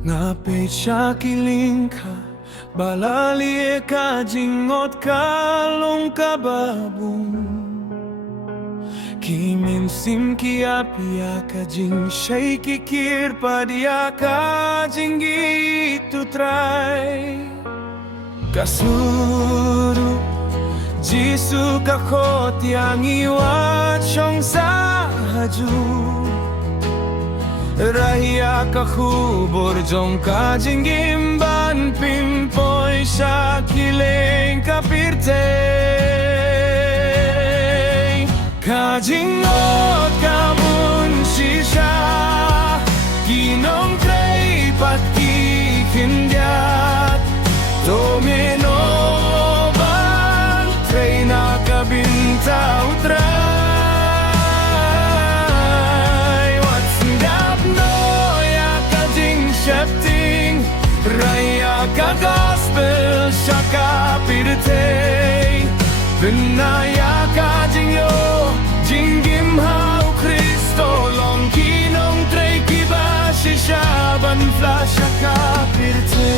nga pecha kilingka balali ka jingot kalong kababong kiminsim Iaka jing shay kikir Iaka jinggit tutray kasuru jisu kakot yang iwat siyang sahaju Raya kahubor jong kajinggimban pimpoy sa kileng kapirte Kajingot kabun sisya nongtrei pat khyndiat domino trei naka bintau trai what's up no Iaka jing shepting raya ka gospel shaka pirte Iaka jing yo jingim hau Kristo long nongtrei kiba shishaban flasha ka pirte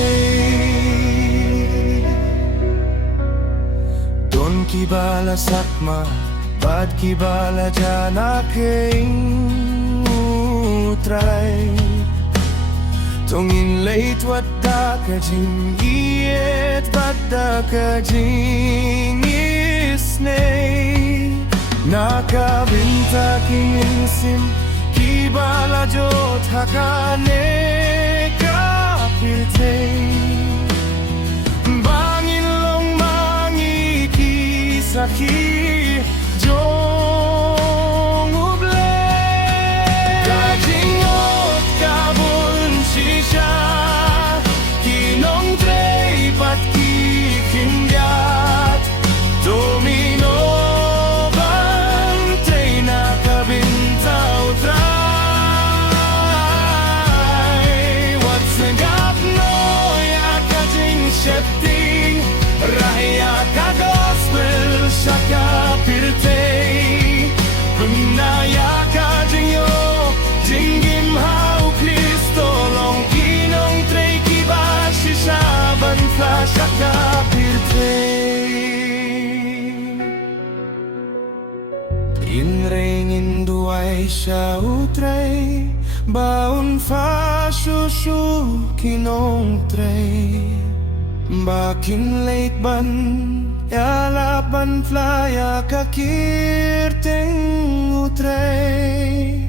Don kibala sakma bad kibala jana king utray tongin late wadda ka jing iet badda ka jing isnay naka binta kinginsim kibala jot hakane kapirtay bangin long mangi Saki jong uble Kajingot kabun sisya nongtrei pat khyndiat domino trei naka bintau trai what's up no Iaka jing shepting raya ka gospel shaka pirtei Iaka jing yo jingim hau Kristo long nongtrei kiba shishaban fa shaka pirtei Inring duay siya utray baon fa shushu nongtrei bakin late ban Yalaban flaya kakirteng utray